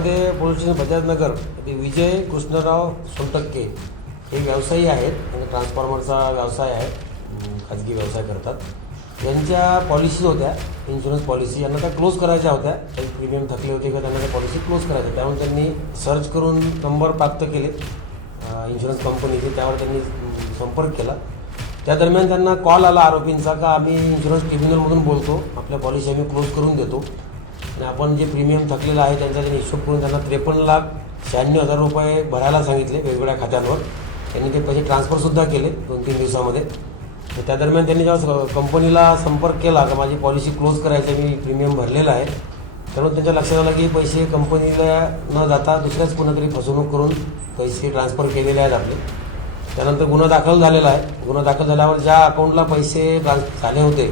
यामध्ये police station Bajaj Nagar ते विजय कृष्णराव सोनटक्के हे व्यवसायी आहेत. त्यांचा ट्रान्सफॉर्मरचा व्यवसाय आहे, खाजगी व्यवसाय करतात. यांच्या पॉलिसीज होत्या, इन्शुरन्स पॉलिसी, यांना त्या क्लोज करायच्या होत्या. काही प्रीमियम थकले होते का त्यांना त्या पॉलिसी क्लोज करायच्या. त्यामुळे त्यांनी सर्च करून नंबर प्राप्त केले इन्शुरन्स कंपनीचे. त्यावर त्यांनी संपर्क केला. त्या दरम्यान त्यांना कॉल आला आरोपींचा का आम्ही इन्शुरन्स ट्रिब्युनलमधून बोलतो, आपल्या पॉलिसी आम्ही क्लोज करून देतो आणि आपण जे प्रीमियम थकलेलं आहे त्यांचा त्यांनी हिशोब करून त्यांना 53,96,000 रुपये भरायला सांगितले वेगवेगळ्या खात्यांवर. त्यांनी ते पैसे ट्रान्सफरसुद्धा केले 2-3 दिवसामध्ये. त्या दरम्यान त्यांनी जेव्हा कंपनीला संपर्क केला का माझी पॉलिसी क्लोज करायची, मी प्रीमियम भरलेला आहे, त्यामुळे त्यांच्या लक्षात आलं की पैसे कंपनीला न जाता दुसऱ्याच कोणातरी फसवणूक करून पैसे ट्रान्सफर केलेले आहेत आपले. त्यानंतर गुन्हा दाखल झालेला आहे. गुन्हा दाखल झाल्यावर ज्या अकाउंटला पैसे झाले होते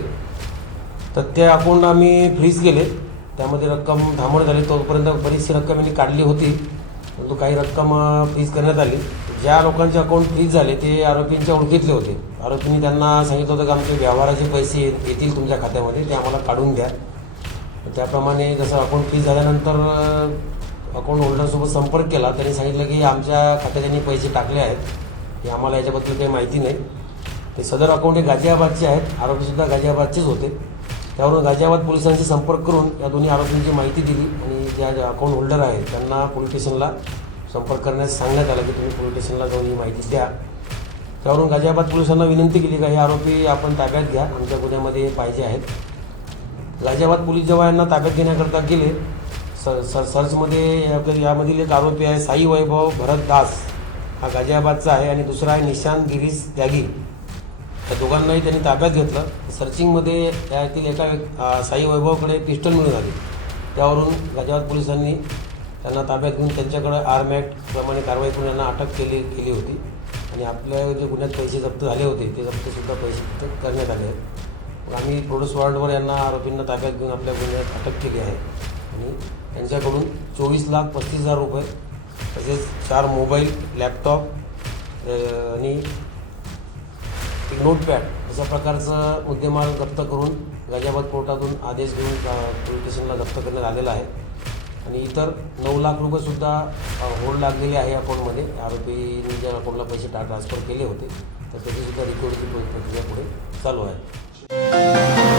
तर ते अकाउंट आम्ही फ्रीज केले. त्यामध्ये रक्कम थांबवण्यात आली. तोपर्यंत बरीचशी रक्कम यांनी काढली होती, परंतु काही रक्कम फ्रीज करण्यात आली. ज्या लोकांचे अकाउंट फ्रीज झाले ते आरोपींच्या ओळखीतले होते. आरोपींनी त्यांना सांगितलं होतं की आमचे व्यवहाराचे पैसे येतील तुमच्या खात्यामध्ये, ते आम्हाला काढून द्या. त्याप्रमाणे जसं अकाउंट फ्रीज झाल्यानंतर अकाउंट होल्डरसोबत संपर्क केला. त्यांनी सांगितलं की आमच्या खात्यात त्यांनी पैसे टाकले आहेत, हे आम्हाला याच्याबद्दल काही माहिती नाही. ते सदर अकाउंट हे गाझियाबादचे आहेत, आरोपीसुद्धा गाझियाबादचेच होते. त्यावरून गाझियाबाद पोलिसांशी संपर्क करून या दोन्ही आरोपींची माहिती दिली आणि ज्या अकाउंट होल्डर आहेत त्यांना पोलीस स्टेशनला संपर्क करण्यास सांगण्यात आलं की तुम्ही पोलीस स्टेशनला जाऊन ही माहिती द्या. त्यावरून गाझियाबाद पोलिसांना विनंती केली का हे आरोपी आपण ताब्यात घ्या, आमच्या गुन्ह्यामध्ये पाहिजे आहेत. गाझियाबाद पोलीस जेव्हा यांना ताब्यात घेण्याकरता गेले, सर्चमध्ये यामधील एक आरोपी आहे साई वैभव भरत दास, हा गाझियाबादचा आहे, आणि दुसरा आहे निशांत गिरीश त्यागी. त्या दोघांनाही त्यांनी ताब्यात घेतलं. सर्चिंगमध्ये यातील एका साई वैभवकडे पिस्टल मिळून आली. त्यावरून गाझियाबाद पोलिसांनी त्यांना ताब्यात घेऊन त्यांच्याकडे आर्म ॲक्टप्रमाणे कारवाई करून यांना अटक केली होती. आणि आपल्या जे गुन्ह्यात पैसे जप्त झाले होते ते जप्तसुद्धा पैसे करण्यात आले आहेत. आम्ही प्रोड्यूस वॉरंटवर यांना आरोपींना ताब्यात घेऊन आपल्या गुन्ह्यात अटक केली आहे आणि त्यांच्याकडून 24,35,000 रुपये तसेच 4 मोबाईल, लॅपटॉप आणि एक नोटपॅड अशा प्रकारचं मुद्देमाल जप्त करून गाझियाबाद कोर्टातून आदेश घेऊन पोलीस स्टेशनला जप्त करण्यात आलेला आहे. आणि इतर 9 लाख रुपयेसुद्धा होल्ड लागलेले आहे अकाउंटमध्ये. आरोपींनी ज्या अकाउंटला पैसे ट्रान्सफर केले होते तर त्याचीसुद्धा रिकव्हरीची प्रक्रिया पुढे चालू आहे.